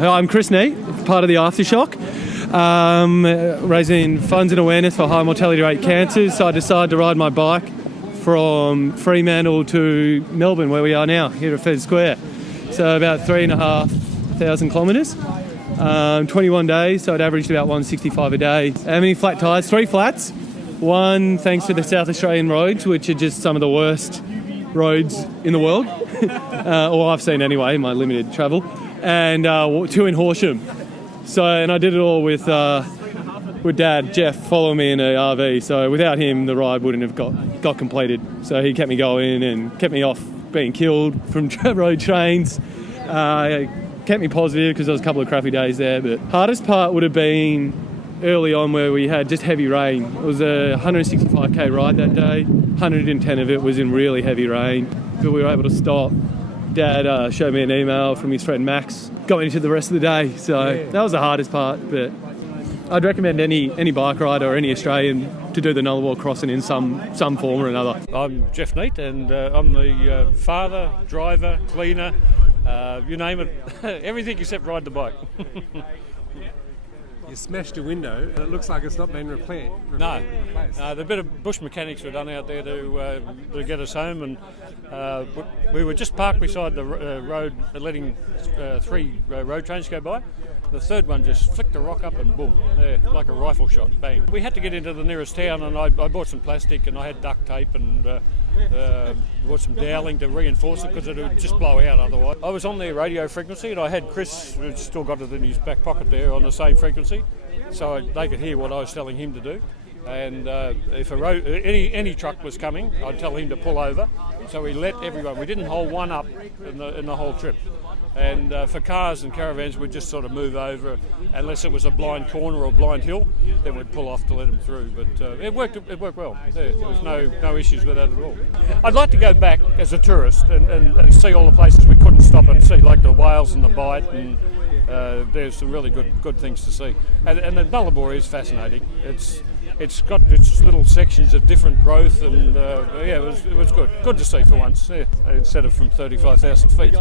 Hi, I'm Chris Neate, part of the AFTERSHOCK, raising funds and awareness for high mortality rate cancers. So I decided to ride my bike from Fremantle to Melbourne, where we are now, here at Fed Square. So about 3,500 kilometres, 21 days, so it averaged about 165 a day. How many flat tyres? 3 flats. One thanks to the South Australian roads, which are just some of the worst roads in the world, or I've seen anyway in my limited travel. And 2 in Horsham. And I did it all with Dad, Jeff, following me in an RV. So without him, the ride wouldn't have got completed. So he kept me going and kept me off being killed from road trains. Kept me positive because there was a couple of crappy days there. But hardest part would have been early on where we had just heavy rain. It was a 165k ride that day. 110 of it was in really heavy rain. But we were able to stop. Dad showed me an email from his friend Max, got me into the rest of the day. So that was the hardest part, but I'd recommend any bike rider or any Australian to do the Nullarbor crossing in some form or another. I'm Jeff Neate, and I'm the father, driver, cleaner, you name it, everything except ride the bike. You smashed a window and it looks like it's not been replaced. No, the bit of bush mechanics were done out there to get us home, and we were just parked beside the road, letting 3 road trains go by. The third one just flicked a rock up and boom, like a rifle shot, bang. We had to get into the nearest town, and I bought some plastic and I had duct tape and bought some doweling to reinforce it because it would just blow out otherwise. I was on their radio frequency, and I had Chris, who'd still got it in his back pocket there, on the same frequency, so they could hear what I was telling him to do. And if any truck was coming, I'd tell him to pull over. So we let everyone. We didn't hold one up in the whole trip. And for cars and caravans, we'd just sort of move over, unless it was a blind corner or a blind hill, then we'd pull off to let them through. But it worked well. There was no issues with that at all. I'd like to go back as a tourist and see all the places we couldn't stop and see, like the whales and the Bight, and there's some really good things to see. And the Nullarbor is fascinating. It's got its little sections of different growth, and it was good to see for once, instead of from 35,000 feet.